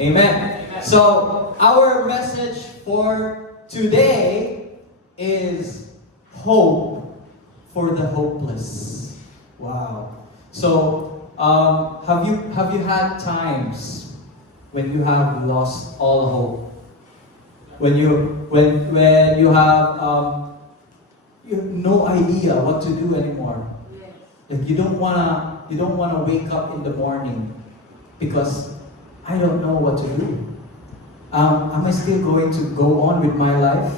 Amen. So, our message for today is hope for the hopeless. Wow. So, have you had times when you have lost all hope? When you have no idea what to do anymore. Like you don't wanna wake up in the morning because I don't know what to do. Am I still going to go on with my life?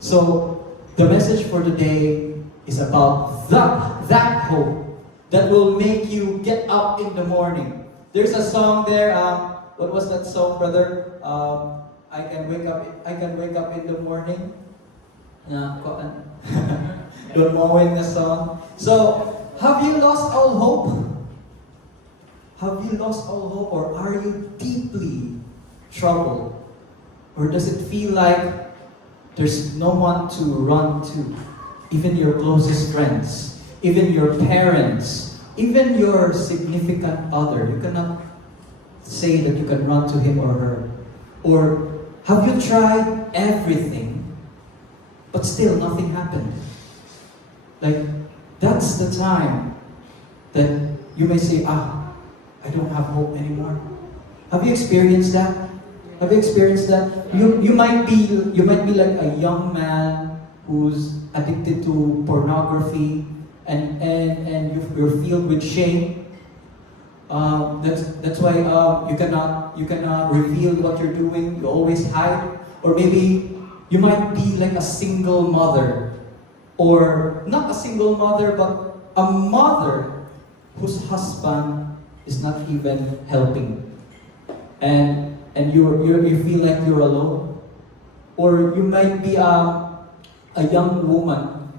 So the message for today is about that hope that will make you get up in the morning. There's a song there. What was that song, brother? I can wake up in the morning. Don't know the song. So, have you lost all hope? Have you lost all hope, or are you deeply troubled? Or does it feel like there's no one to run to? Even your closest friends, even your parents, even your significant other. You cannot say that you can run to him or her. Or have you tried everything, but still nothing happened? Like, that's the time that you may say, I don't have hope anymore. Have you experienced that? Have you experienced that? You might be like a young man who's addicted to pornography and you're filled with shame. That's why you cannot reveal what you're doing. You always hide. Or maybe you might be like a single mother, or not a single mother, but a mother whose husband is not even helping, and you feel like you're alone. Or you might be a young woman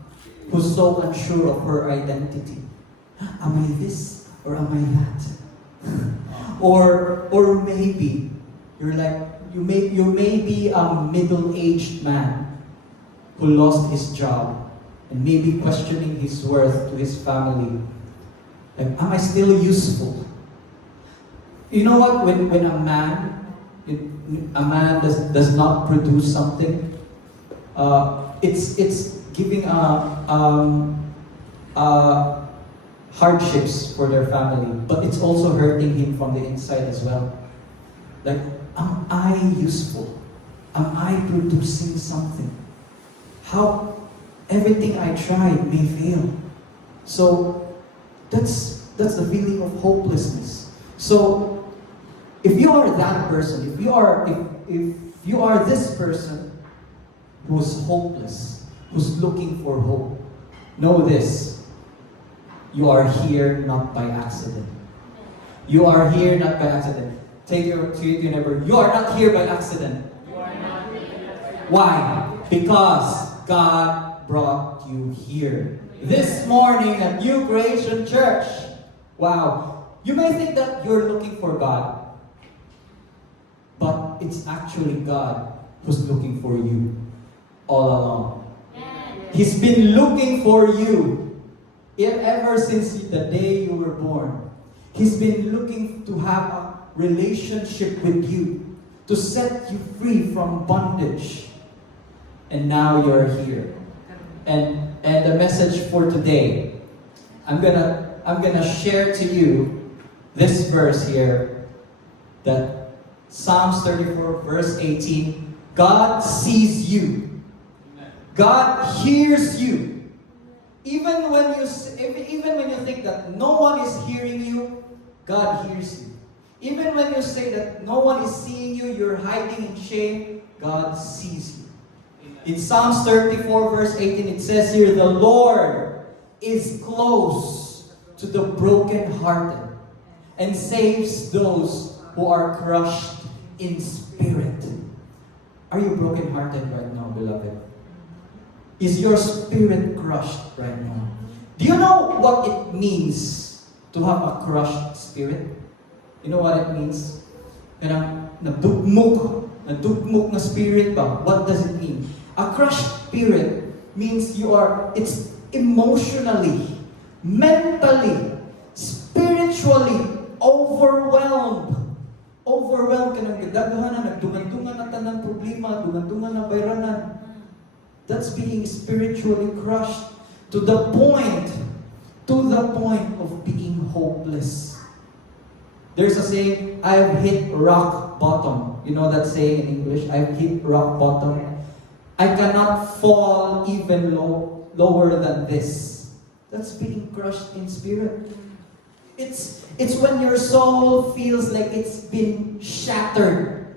who's so unsure of her identity. Am I this or am I that? or maybe you're like you may be a middle-aged man who lost his job and maybe questioning his worth to his family. Like, am I still useful? You know what? When a man does not produce something, it's giving hardships for their family, but it's also hurting him from the inside as well. Like, am I useful? Am I producing something? How everything I tried may fail. So that's the feeling of hopelessness. So if you are that person, if you are this person who's hopeless, who's looking for hope, know this. You are here not by accident. You are here not by accident. Take your neighbor. You are not here by accident. Why? Because God brought you here. This morning at New Creation Church. Wow. You may think that you're looking for God, but it's actually God who's looking for you all along. He's been looking for you ever since the day you were born. He's been looking to have a relationship with you, to set you free from bondage. And now you're here. And the message for today, I'm gonna share to you this verse here, that Psalms 34 verse 18. God sees you. God hears you. Even when you think that no one is hearing you, God hears you. Even when you say that no one is seeing you, you're hiding in shame, God sees you. In Psalms 34 verse 18, it says here, the Lord is close to the brokenhearted and saves those who are crushed in spirit. Are you brokenhearted right now, beloved? Is your spirit crushed right now? Do you know what it means to have a crushed spirit? You know what it means? Nadugmok na spirit ba? What does it mean? A crushed spirit means it's emotionally, mentally, spiritually overwhelmed overwhelmed ka ng kadaghanan, nagdungan-dungan na tanang problema, dungan-dungan na bayranan. That's being spiritually crushed to the point of being hopeless. There's a saying, I've hit rock bottom. You know that saying in English? I've hit rock bottom. I cannot fall even lower than this. That's being crushed in spirit. It's when your soul feels like it's been shattered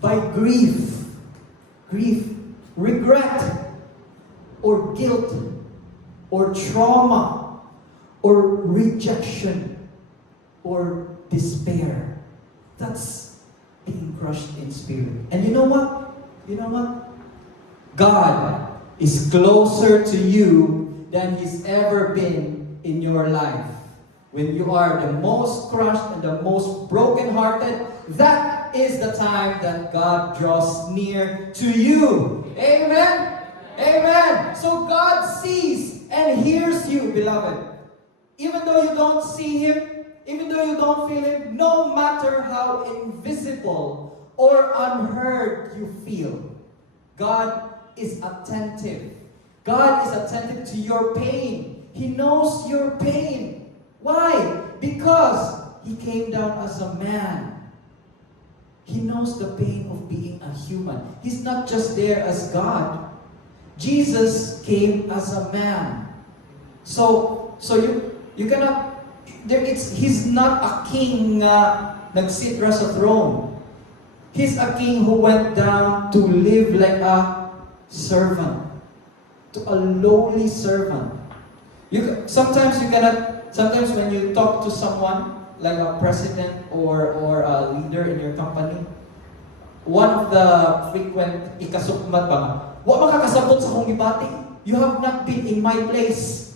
by grief, regret, or guilt, or trauma, or rejection, or despair. That's being crushed in spirit. And you know what? God is closer to you than He's ever been in your life. When you are the most crushed and the most brokenhearted, that is the time that God draws near to you. Amen? Amen. So God sees and hears you, beloved. Even though you don't see Him, even though you don't feel Him, no matter how invisible or unheard you feel, God is attentive. God is attentive to your pain. He knows your pain. Why? Because He came down as a man. He knows the pain of being a human. He's not just there as God. Jesus came as a man. So you cannot. He's not a king nagsit ra sa throne. He's a king who went down to live like a servant, to a lowly servant. Sometimes when you talk to someone, like a president or a leader in your company, one of the frequent ikasukmat ba, wa makakasabot sa kong gibati. You have not been in my place.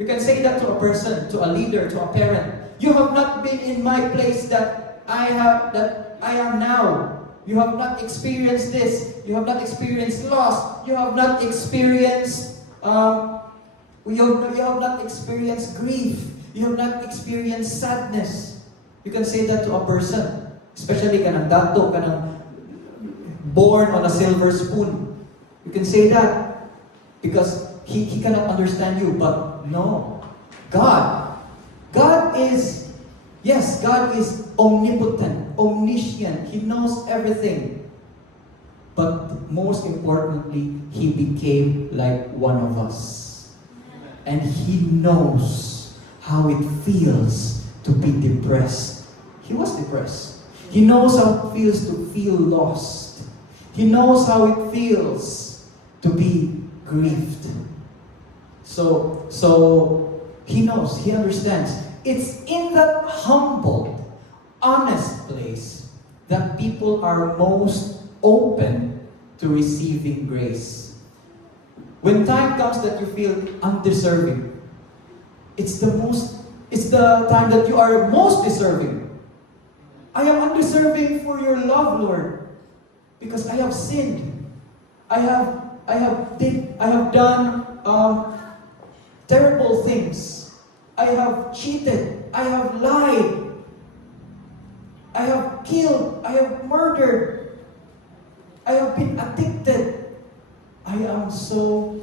You can say that to a person, to a leader, to a parent. You have not been in my place that I am now. You have not experienced this. You have not experienced loss. You have not experienced you have not experienced grief. You have not experienced sadness. You can say that to a person. Especially kanang dato, kanang born on a silver spoon. You can say that because he cannot understand you. But no. God is omnipotent, omniscient. He knows everything. But most importantly, He became like one of us. And He knows how it feels to be depressed. He was depressed. He knows how it feels to feel lost. He knows how it feels to be grieved. So He knows, He understands. It's in that humble, honest place that people are most open to receiving grace. When time comes that you feel undeserving, it's the time that you are most deserving. I am undeserving for your love, Lord, because I have sinned. I have done terrible things. I have cheated. I have lied. I have killed. I have murdered. I have been addicted. I am so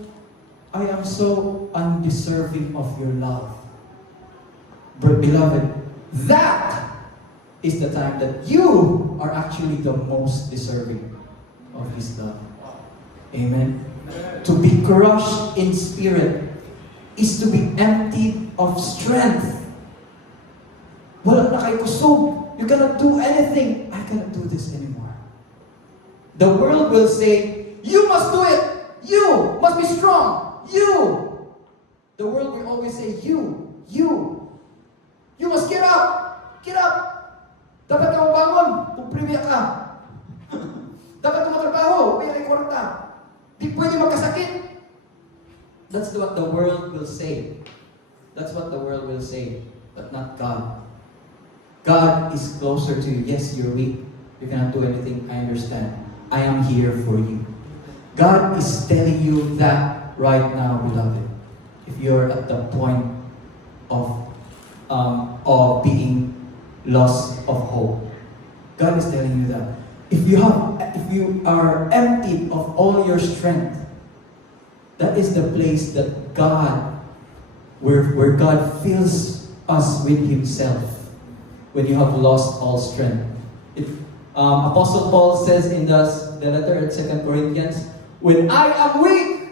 undeserving of your love. But beloved, that is the time that you are actually the most deserving of His love. Amen. To be crushed in spirit is to be emptied of strength. Wala na kay kusog. You cannot do anything. I cannot do this anymore. The world will say, you must do it. You must be strong. You. The world will always say, you. You must get up. Get up. Dapat ka mabangon kung premia ka. Dapat ka matrabaho. May kwarta. Di pwede magkasakit. That's what the world will say. That's what the world will say. But not God. God is closer to you. Yes, you're weak. You cannot do anything. I understand. I am here for you. God is telling you that right now, beloved. If you're at the point of being lost of hope, God is telling you that. If you are emptied of all your strength, that is the place that where God fills us with Himself. When you have lost all strength. Apostle Paul says in the letter at 2 Corinthians, when I am weak,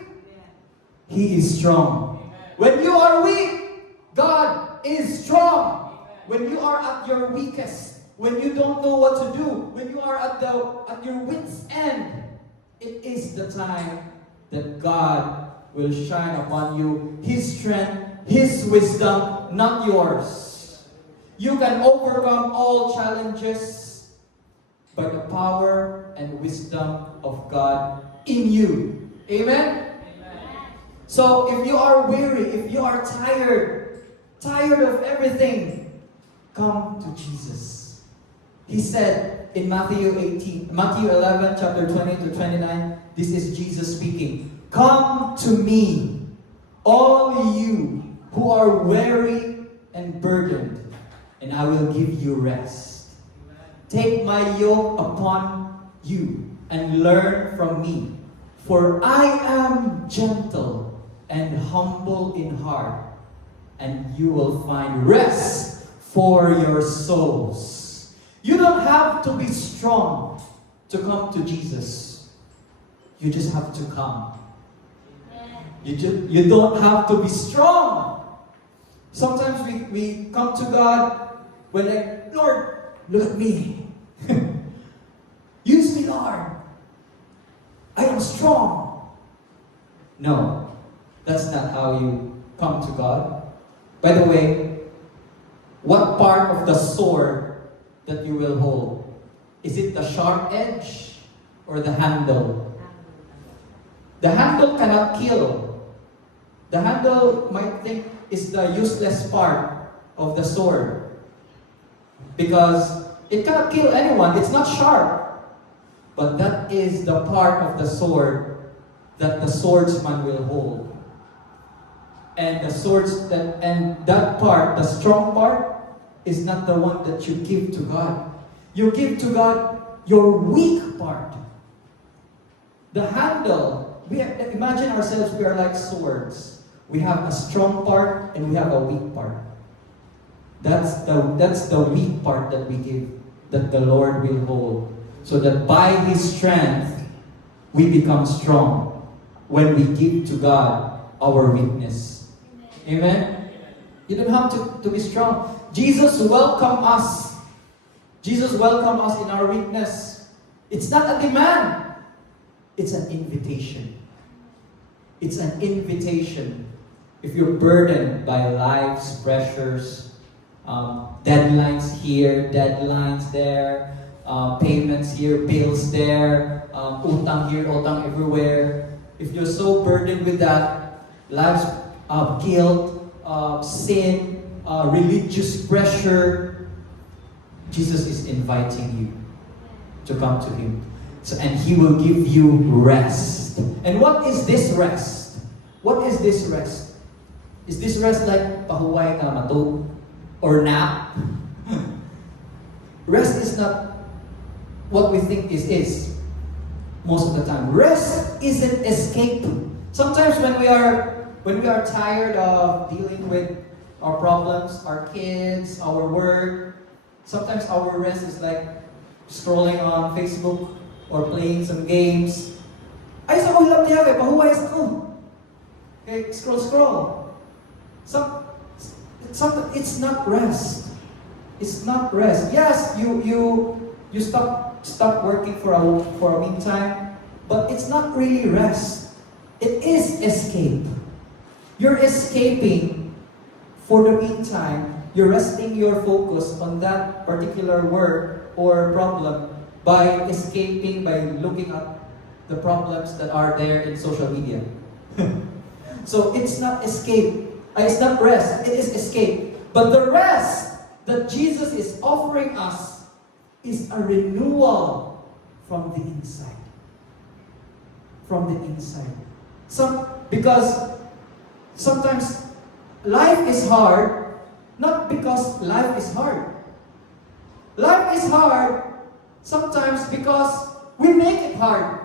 He is strong. When you are weak, God is strong. When you are at your weakest, when you don't know what to do, when you are at your wit's end, it is the time that God will shine upon you His strength, His wisdom, not yours. You can overcome all challenges by the power and wisdom of God in you. Amen? So if you are weary, if you are tired of everything, come to Jesus. He said in Matthew 11, chapter 20 to 29, this is Jesus speaking. Come to me, all you who are weary and burdened, and I will give you rest. Take my yoke upon you and learn from me, for I am gentle and humble in heart, and you will find rest for your souls. You don't have to be strong to come to Jesus. You just have to come. You don't have to be strong. Sometimes we come to God, we're like, Lord, look at me. Use me, Lord. I am strong. No, that's not how you come to God. By the way, what part of the sword that you will hold? Is it the sharp edge or the handle? The handle cannot kill. The handle might think is the useless part of the sword because it cannot kill anyone. It's not sharp. But that is the part of the sword that the swordsman will hold. And that part, the strong part, is not the one that you give to God. You give to God your weak part. The handle, imagine ourselves, we are like swords. We have a strong part and we have a weak part. That's the weak part that we give, that the Lord will hold. So that by His strength, we become strong when we give to God our weakness. Amen? You don't have to be strong. Jesus welcomed us. Jesus welcomed us in our weakness. It's not a demand. It's an invitation. It's an invitation. If you're burdened by life's pressures, deadlines here, deadlines there, payments here, bills there, utang here, utang everywhere. If you're so burdened with that, life's guilt, sin, religious pressure, Jesus is inviting you to come to Him. And He will give you rest. And what is this rest? What is this rest? Is this rest like pahuway ka matug or nap? Rest is not what we think is most of the time. Rest isn't escape. Sometimes when we are tired of dealing with our problems, our kids, our work, sometimes our rest is like scrolling on Facebook or playing some games. Ay, sa ko lang niya, pahuway sa ko. Okay, scroll. It's not rest. It's not rest. Yes, you stop working for a meantime, but it's not really rest. It is escape. You're escaping for the meantime. You're resting your focus on that particular work or problem by escaping, by looking at the problems that are there in social media. So it's not escape. It's not rest. It is escape. But the rest that Jesus is offering us is a renewal from the inside. From the inside. Because sometimes life is hard, not because life is hard. Life is hard Sometimes because we make it hard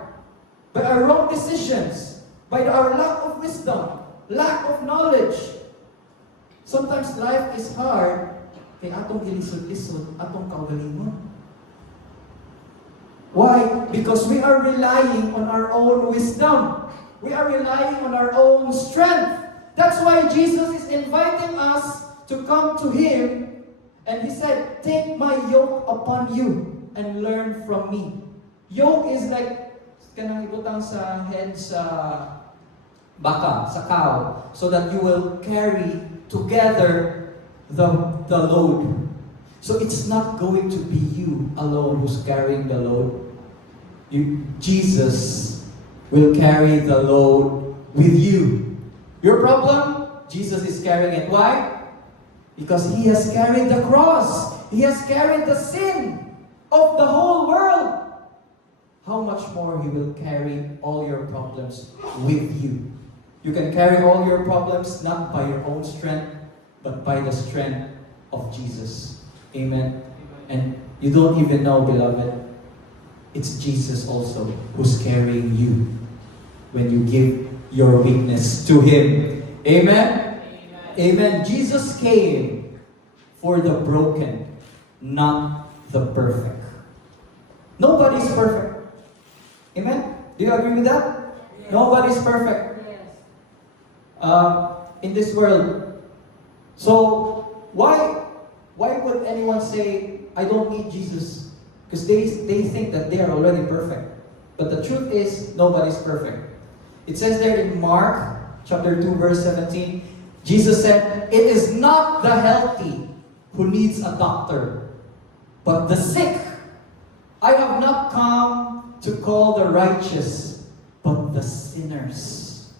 by our wrong decisions, by our lack of wisdom, lack of knowledge. Sometimes life is hard kay atong gilisod-lisod, atong kaugalingon. Why? Because we are relying on our own wisdom. We are relying on our own strength. That's why Jesus is inviting us to come to Him. And He said, take my yoke upon you and learn from me. Yoke is like, kanang ibutang sa head sa baka, sa cow, so that you will carry together the load. So it's not going to be you alone who's carrying the load. Jesus will carry the load with you. Your problem, Jesus is carrying it. Why? Because He has carried the cross. He has carried the sin of the whole world. How much more He will carry all your problems with you. You can carry all your problems not by your own strength, but by the strength of Jesus. Amen. And you don't even know, beloved, it's Jesus also who's carrying you when you give your weakness to Him. Amen? Amen. Jesus came for the broken, not the perfect. Nobody's perfect. Amen? Do you agree with that? Yes. Nobody's perfect. Yes. In this world. So, why would anyone say, I don't need Jesus? Because they think that they are already perfect. But the truth is, nobody's perfect. It says there in Mark chapter 2, verse 17, Jesus said, it is not the healthy who needs a doctor, but the sick. I have not come to call the righteous, but the sinners.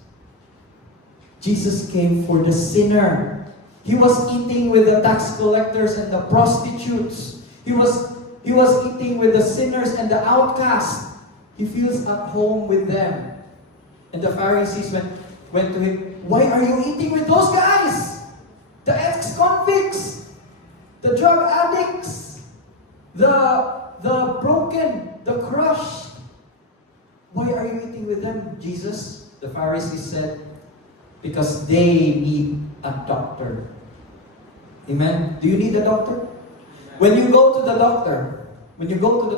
Jesus came for the sinner. He was eating with the tax collectors and the prostitutes. He was eating with the sinners and the outcasts. He feels at home with them. And the Pharisees went to Him, why are you eating with those guys? The ex-convicts, the drug addicts, the broken, the crushed. Why are you eating with them, Jesus? The Pharisees said, because they need a doctor. Amen? Do you need a doctor? When you go to the doctor, do you go to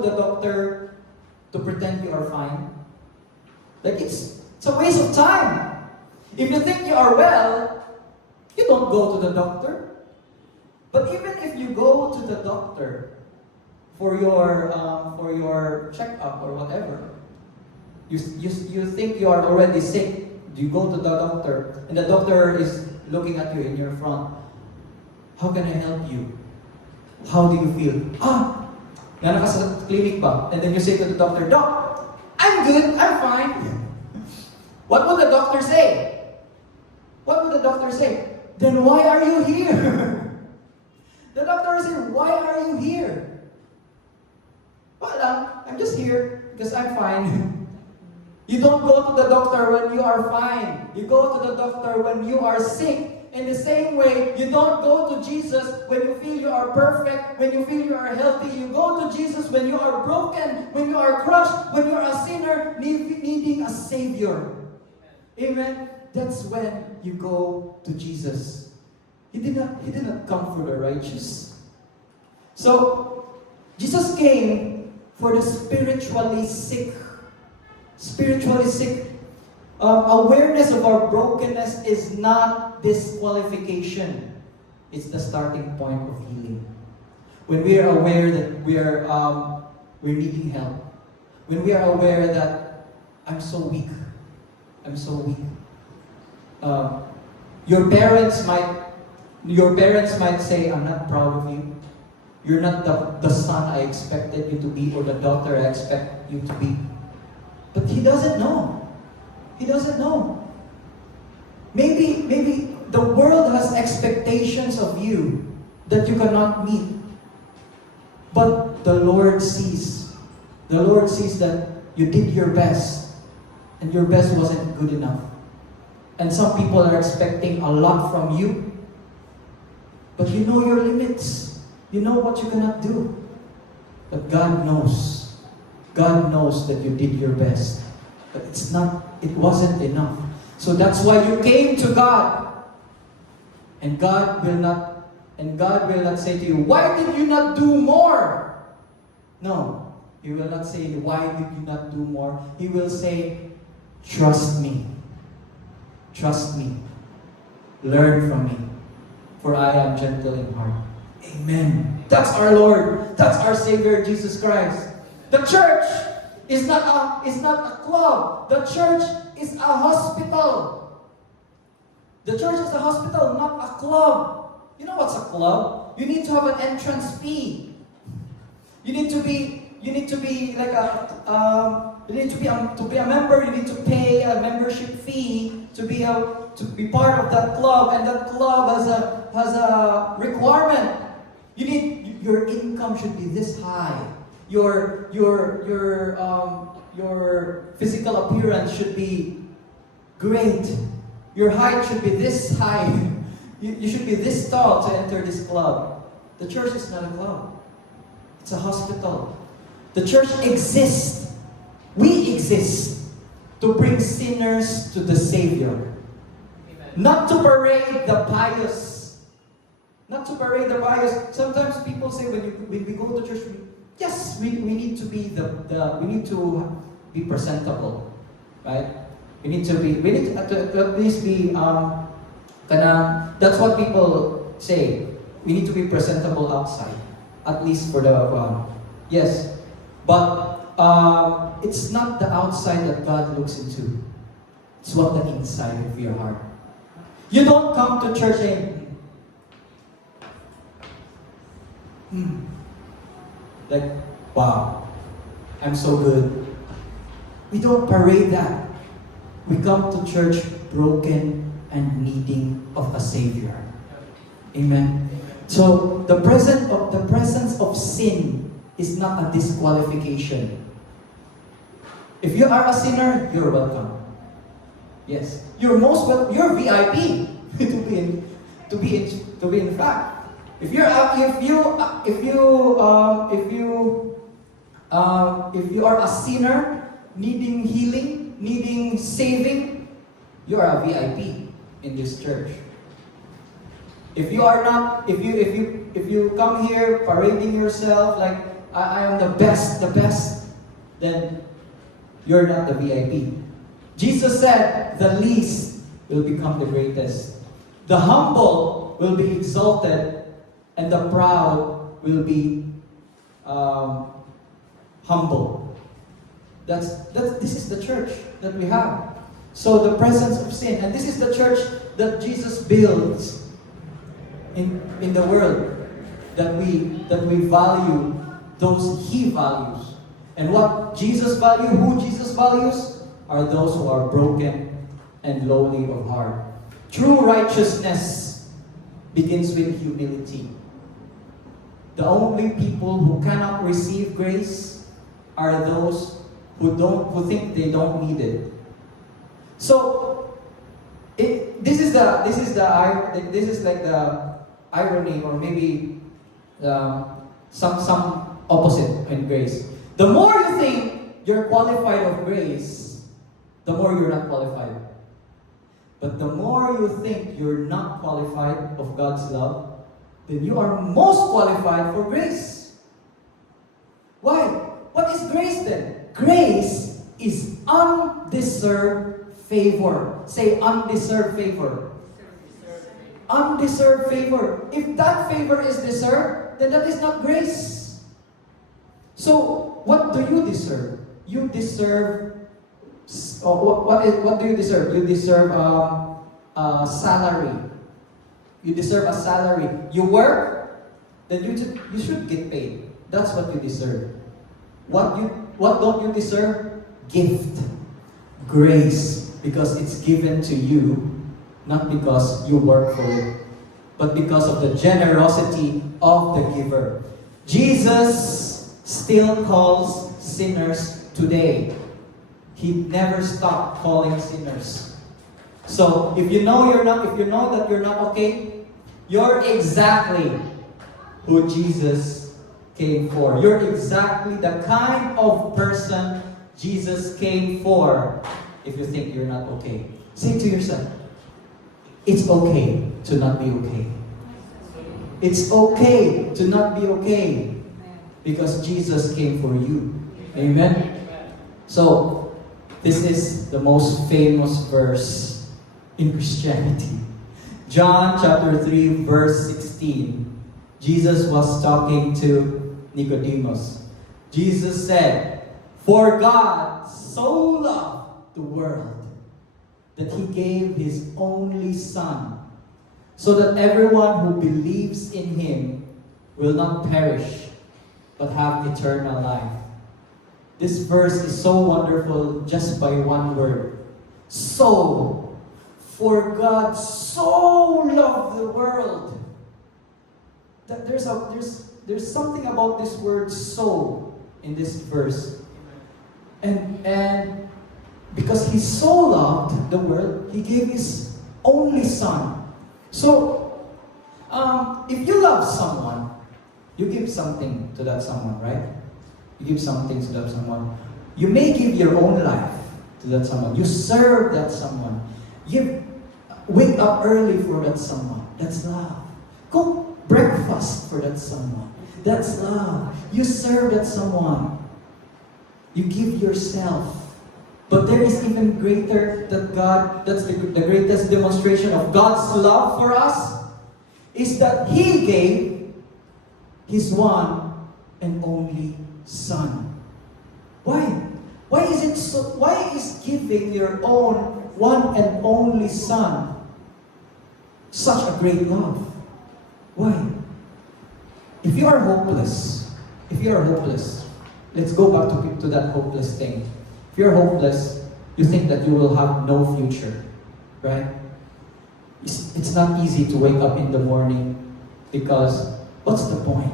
the doctor to pretend you are fine? Like it's a waste of time. If you think you are well, you don't go to the doctor. But even if you go to the doctor for your checkup or whatever, you think you are already sick. You go to the doctor, and the doctor is looking at you in your front. How can I help you? How do you feel? Yan ka sa clinic ba? And then you say to the doctor, Doc, I'm good, I'm fine. What would the doctor say? What would the doctor say? Then why are you here? The doctor will say, why are you here? Well, I'm just here because I'm fine. You don't go to the doctor when you are fine. You go to the doctor when you are sick. In the same way, you don't go to Jesus when you feel you are perfect, when you feel you are healthy. You go to Jesus when you are broken, when you are crushed, when you are a sinner needing a Savior. Amen? That's when you go to Jesus. He did not come for the righteous. So, Jesus came for the spiritually sick. Spiritually sick. Awareness of our brokenness is not disqualification. It's the starting point of healing. When we are aware that we're needing help, when we are aware that I'm so weak, your parents might say, I'm not proud of you. You're not the son I expected you to be, or the daughter I expect you to be. But he doesn't know. He doesn't know. Maybe the world has expectations of you that you cannot meet. But the Lord sees. The Lord sees that you did your best, and your best wasn't good enough. And some people are expecting a lot from you, but you know your limits. You know what you cannot do. But God knows. God knows that you did your best. But it wasn't enough. So that's why you came to God. And God will not say to you, why did you not do more? No. He will not say, why did you not do more? He will say, trust me. Trust me. Learn from me. For I am gentle in heart. Amen. That's our Lord. That's our Savior, Jesus Christ. The church is not a club. The church is a hospital. The church is a hospital, not a club. You know what's a club? You need to have an entrance fee. You need to be like to be a member. You need to pay a membership fee to be part of that club, and that club has a requirement. Your income should be this high. Your physical appearance should be great. Your height should be this high. You should be this tall to enter this club. The church is not a club. It's a hospital. The church exists. We exist to bring sinners to the Savior. Amen. Not to parade the pious. Not to parade the pious. Sometimes people say when we go to church, we need to be we need to be presentable, right? We need to at least be that's what people say. We need to be presentable outside, at least for the yes, but it's not the outside that God looks into. It's what the inside of your heart. You don't come to church saying, like, wow, I'm so good. We don't parade that. We come to church broken and needing of a Savior. Amen. So the presence of sin is not a disqualification. If you are a sinner, you're welcome. Yes, you're You're VIP to be in fact. If you are a sinner needing healing, needing saving, you are a VIP in this church. If you are not, if you come here parading yourself like I am the best, then you're not the VIP. Jesus said, the least will become the greatest. The humble will be exalted, and the proud will be humble. This is the church that we have. So the presence of sin, and this is the church that Jesus builds in the world, that we value those He values. And what Jesus values, who Jesus values, are those who are broken and lowly of heart. True righteousness begins with humility. The only people who cannot receive grace are those who think they don't need it. So this is like the irony, or maybe some opposite in grace. The more you think you're qualified of grace, the more you're not qualified. But the more you think you're not qualified of God's love, then you are most qualified for grace. Why? What is grace then? Grace is undeserved favor. Say undeserved favor. Undeserved favor. If that favor is deserved, then that is not grace. So, what do you deserve? You deserve. What do you deserve? You deserve a salary. You deserve a salary. You work, then you should get paid. That's what you deserve. What don't you deserve? Gift. Grace. Because it's given to you, not because you work for it, but because of the generosity of the giver. Jesus still calls sinners today. He never stopped calling sinners. So if you know that you're not okay, you're exactly who Jesus came for. You're exactly the kind of person Jesus came for. If you think you're not okay, say to yourself, it's okay to not be okay. It's okay to not be okay because Jesus came for you. Amen? So, this is the most famous verse in Christianity. John chapter 3 verse 16. Jesus was talking to Nicodemus. Jesus said, "For God so loved the world that He gave His only Son, so that everyone who believes in Him will not perish, but have eternal life." This verse is so wonderful just by one word. So. For God so loved the world. That there's something about this word "so" in this verse. And because He so loved the world, He gave His only Son. So, if you love someone, you give something to that someone, right? You give something to that someone. You may give your own life to that someone. You serve that someone. You wake up early for that someone. That's love. Cook breakfast for that someone. That's love. You serve that someone. You give yourself. But there is even greater that's the greatest demonstration of God's love for us, is that He gave His one and only Son. Why? Why is giving your own one and only Son such a great love? Why? If you are hopeless, let's go back to that hopeless thing. If you're hopeless, you think that you will have no future, right? It's not easy to wake up in the morning because what's the point?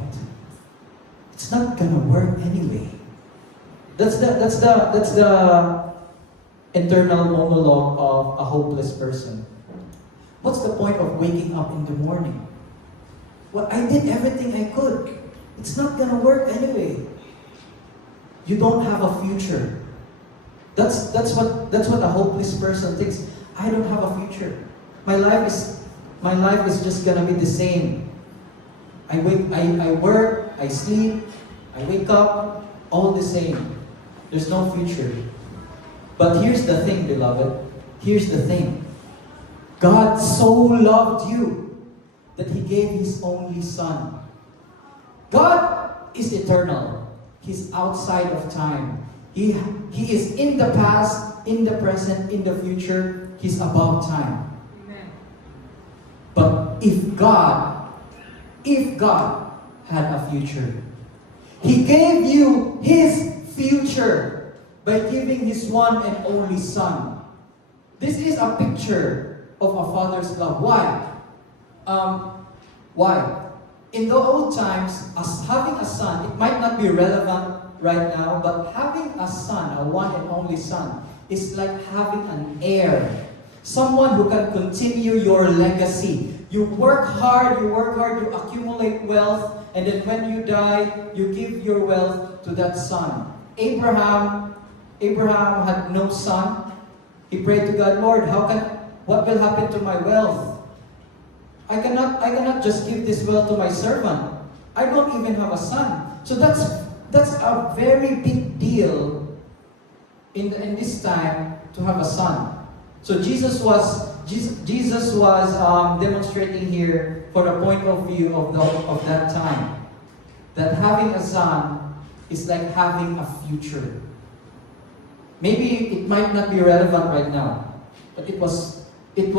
It's not gonna work anyway. That's the internal monologue of a hopeless person. What's the point of waking up in the morning? Well, I did everything I could. It's not gonna work anyway. You don't have a future. That's what a hopeless person thinks. I don't have a future. My life is just gonna be the same. I work, I sleep, I wake up, all the same. There's no future. But here's the thing, beloved. Here's the thing. God so loved you that He gave His only Son. God is eternal. He's outside of time. He is in the past, in the present, in the future. He's above time. Amen. But if God had a future, He gave you His future by giving His one and only Son. This is a picture of a father's love. Why? Why? In the old times, as having a son, it might not be relevant right now, but having a son, a one and only son, is like having an heir. Someone who can continue your legacy. You work hard, you accumulate wealth, and then when you die, you give your wealth to that son. Abraham had no son. He prayed to God, Lord, what will happen to my wealth? I cannot just give this wealth to my servant. I don't even have a son. So that's a very big deal in this time to have a son. So Jesus was demonstrating here for the point of view of that time, that having a son is like having a future. Maybe it might not be relevant right now, but it was if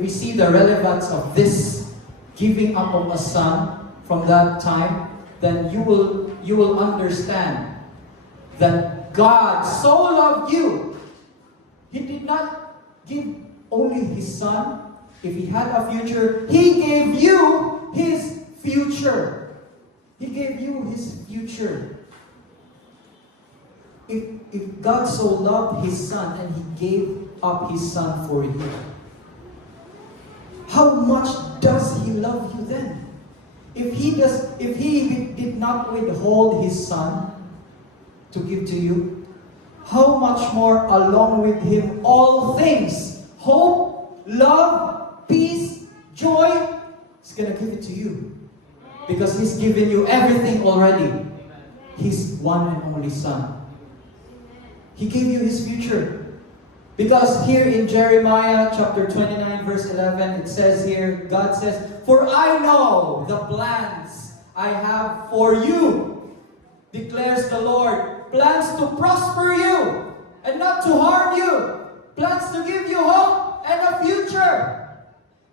we see the relevance of this giving up of a son from that time, then you will understand that God so loved you. He did not give only His Son. If He had a future, He gave you His future. He gave you His future. If God so loved His Son and He gave up His Son for you, how much does He love you then? if He did not withhold His Son to give to you, how much more along with Him all things, hope, love, peace, joy, He's gonna give it to you. Because He's given you everything already. His one and only Son. He gave you His future. Because here in Jeremiah chapter 29 verse 11, it says here, God says, "For I know the plans I have for you, declares the Lord, plans to prosper you and not to harm you, plans to give you hope and a future."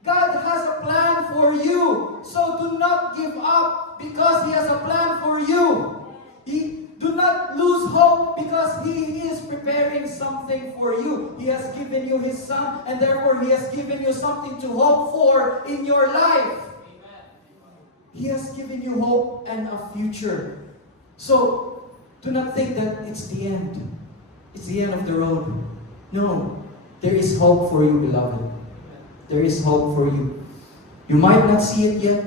God has a plan for you. So do not give up because He has a plan for you. Do not lose hope because He is preparing something for you. He has given you His Son, and therefore He has given you something to hope for in your life. He has given you hope and a future. So do not think that it's the end. It's the end of the road. No, there is hope for you, beloved. There is hope for you. You might not see it yet.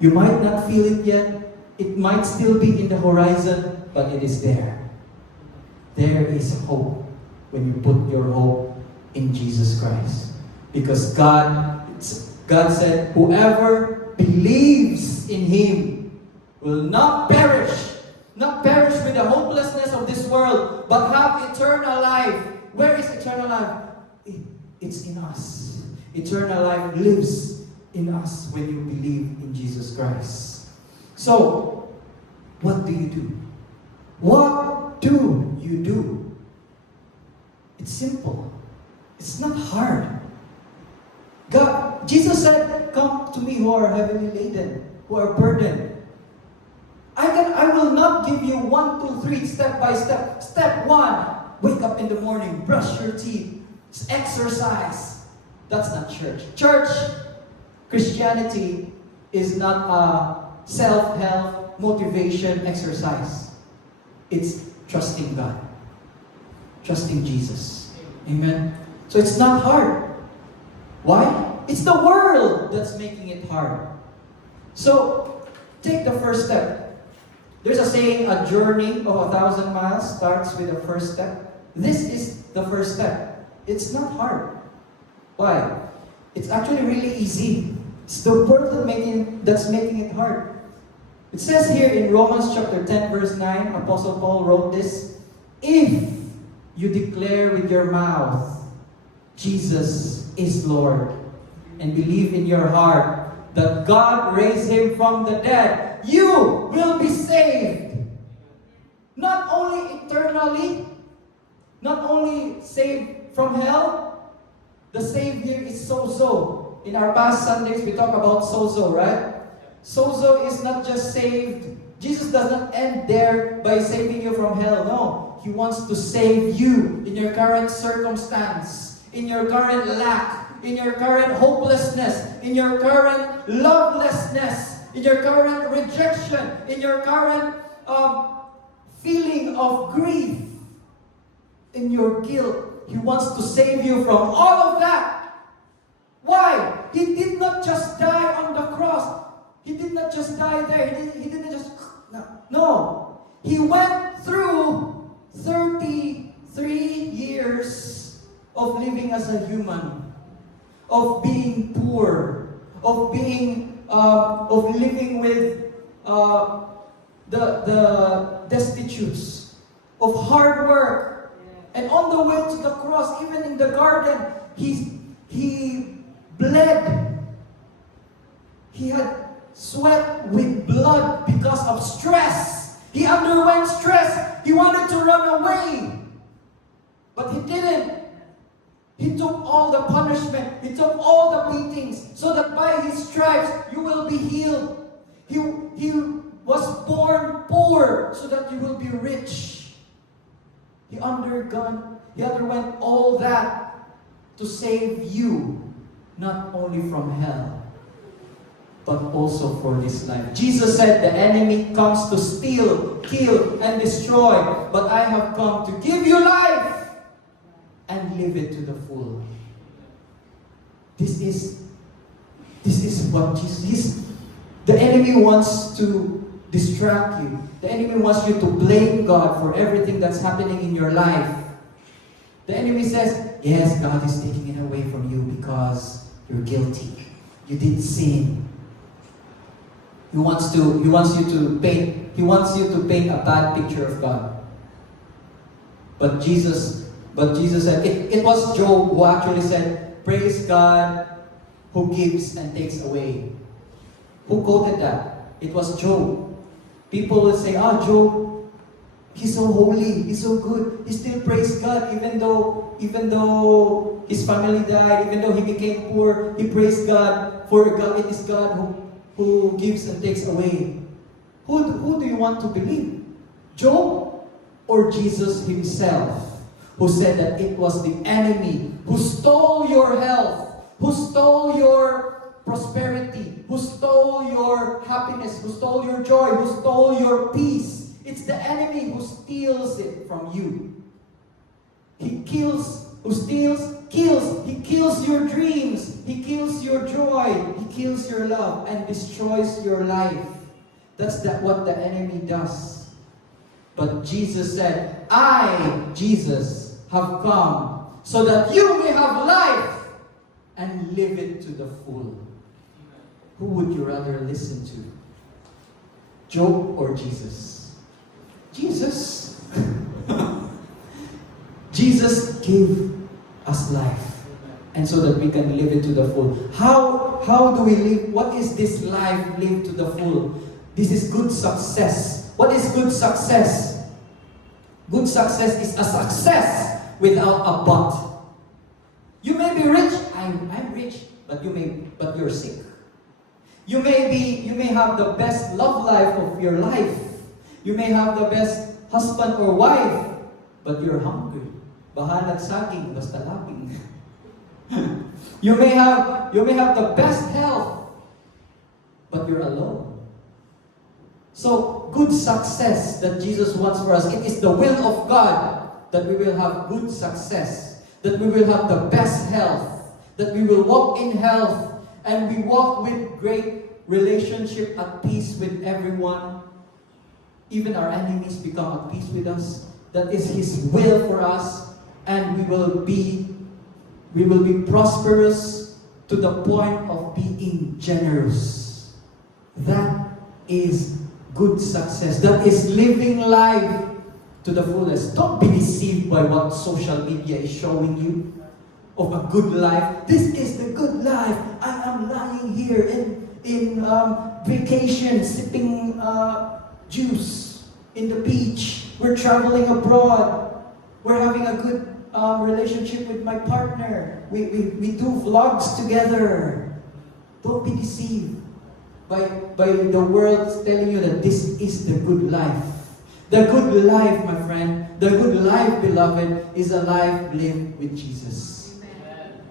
You might not feel it yet. It might still be in the horizon, but it is there. There is hope when you put your hope in Jesus Christ. Because God said, whoever believes in Him will not perish with the hopelessness of this world, but have eternal life. Where is eternal life? It's in us. Eternal life lives in us when you believe in Jesus Christ. So, what do you do? What do you do? It's simple. It's not hard. Jesus said, "Come to me who are heavily laden, who are burdened." I will not give you 1, 2, 3 step by step. Step 1, wake up in the morning, brush your teeth, exercise. That's not church. Church, Christianity is not a self-help motivation exercise. It's trusting God. Trusting Jesus. Amen. So it's not hard. Why? It's the world that's making it hard. So, take the first step. There's a saying, a journey of 1,000 miles starts with the first step. This is the first step. It's not hard. Why? It's actually really easy. It's the world that's making it hard. It says here in Romans chapter 10 verse 9, Apostle Paul wrote this, "If you declare with your mouth, Jesus is Lord, and believe in your heart that God raised Him from the dead, you will be saved." Not only eternally, not only saved from hell, the saved here is sozo. In our past Sundays, we talk about sozo, right? Sozo is not just saved. Jesus doesn't end there by saving you from hell. No. He wants to save you in your current circumstance, in your current lack, in your current hopelessness, in your current lovelessness, in your current rejection, in your current feeling of grief, in your guilt. He wants to save you from all of that. Why? He did not just die on the cross. He did not just die there. He didn't just... No. He went through 33 years of living as a human, of being poor, of living with the destitutes, of hard work. And on the way to the cross, even in the garden, he bled. He had sweat with blood because of stress. He underwent stress. He wanted to run away. But he didn't. He took all the punishment. He took all the beatings so that by His stripes you will be healed. He was born poor so that you will be rich. He underwent all that to save you, not only from hell, but also for this life. Jesus said the enemy comes to steal, kill, and destroy, but I have come to give you life and live it to the full. This is what Jesus. The enemy wants to distract you. The enemy wants you to blame God for everything that's happening in your life. The enemy says, yes, God is taking it away from you because you're guilty. You did sin. He wants you to paint a bad picture of God. But Jesus said, it was Job who actually said, praise God who gives and takes away. Who quoted that? It was Job. People would say, Job, he's so holy, he's so good, he still praised God even though his family died, even though he became poor, he praised God, for God, it is God who gives and takes away. Who do you want to believe? Job or Jesus himself, who said that it was the enemy who stole your health, who stole your prosperity, who stole your happiness, who stole your joy, who stole your peace. It's the enemy who steals it from you. He kills, who steals, kills. He kills your dreams. He kills your joy. He kills your love and destroys your life. That's what the enemy does. But Jesus said, I, Jesus, have come so that you may have life and live it to the full. Who would you rather listen to? Job or Jesus? Jesus. Jesus gave us life, and so that we can live it to the full. How do we live? What is this life live to the full? This is good success. What is good success? Good success is a success without a but. You may be rich. I'm rich, but you're sick. You may have the best love life of your life. You may have the best husband or wife, but you're hungry. Bahalag saging, basta laping. You may have the best health, but you're alone. So, good success that Jesus wants for us, it is the will of God that we will have good success, that we will have the best health, that we will walk in health, and we walk with great relationship at peace with everyone. Even our enemies become at peace with us. That is His will for us, and we will be prosperous to the point of being generous. That is good success. That is living life to the fullest. Don't be deceived by what social media is showing you of a good life. This is the good life. I am lying here in vacation, sipping juice in the beach. We're traveling abroad. We're having a good relationship with my partner. We do vlogs together. Don't be deceived by the world telling you that this is the good life. The good life, my friend, the good life, beloved, is a life lived with Jesus.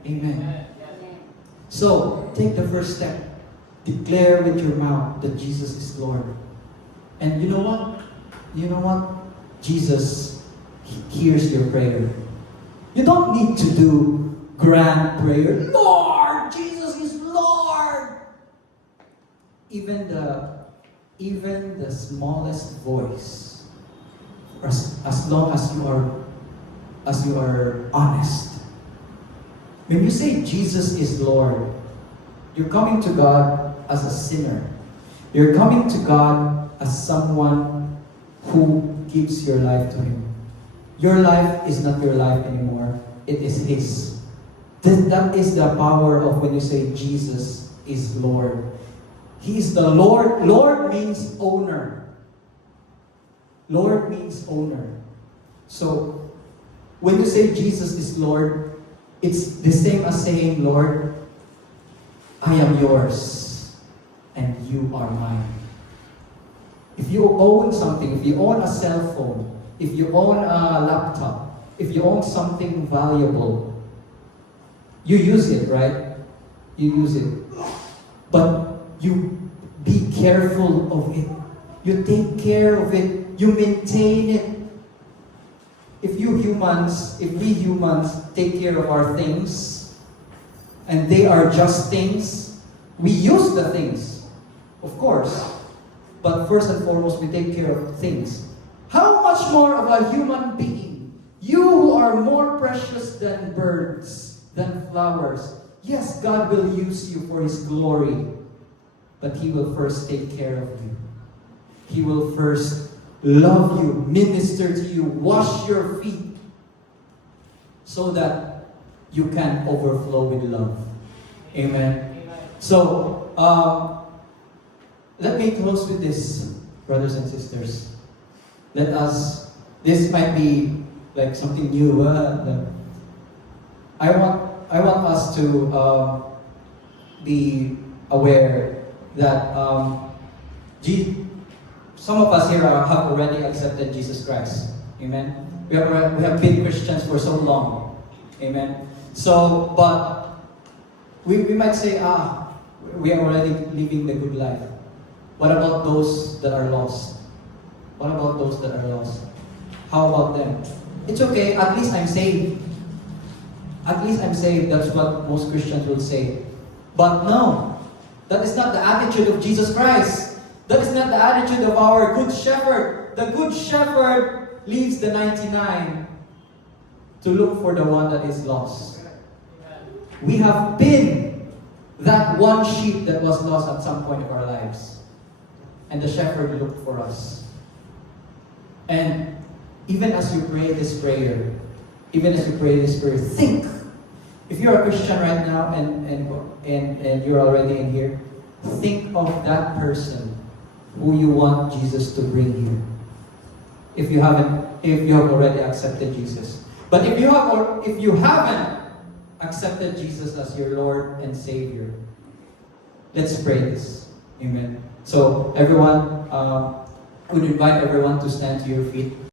Amen. Amen. So, take the first step. Declare with your mouth that Jesus is Lord. And you know what? Jesus hears your prayer. You don't need to do grand prayer. Lord, Jesus is Lord. Even the smallest voice, as long as you are honest. When you say Jesus is Lord, you're coming to God as a sinner. You're coming to God as someone who gives your life to Him. Your life is not your life anymore. It is His. That is the power of when you say Jesus is Lord. He is the Lord. Lord means owner. Lord means owner. So, when you say Jesus is Lord, it's the same as saying, Lord, I am yours, and you are mine. If you own something, if you own a cell phone, if you own a laptop, if you own something valuable, you use it, right? You use it. But you be careful of it. You take care of it. You maintain it. If we humans take care of our things, and they are just things, we use the things. of course. But first and foremost, we take care of things. How much more of a human being? You who are more precious than birds, than flowers. Yes, God will use you for His glory. But He will first take care of you. He will first love you, minister to you, wash your feet, so that you can overflow with love. Amen. So, let me close with this, brothers and sisters. Let us, this might be like something new. I want us to be aware that some of us here have already accepted Jesus Christ. Amen. We have been Christians for so long. Amen. So, but we might say, we are already living the good life. What about those that are lost? What about those that are lost? How about them? It's okay, at least I'm saved. At least I'm saved. That's what most Christians will say. But no, that is not the attitude of Jesus Christ. That is not the attitude of our Good Shepherd. The Good Shepherd leaves the 99 to look for the one that is lost. We have been that one sheep that was lost at some point of our lives. And the shepherd looked for us. And even as you pray this prayer, think. If you're a Christian right now and you're already in here, think of that person who you want Jesus to bring here. If you have already accepted Jesus. But if you haven't accepted Jesus as your Lord and Savior, let's pray this. Amen. So everyone, would invite everyone to stand to your feet.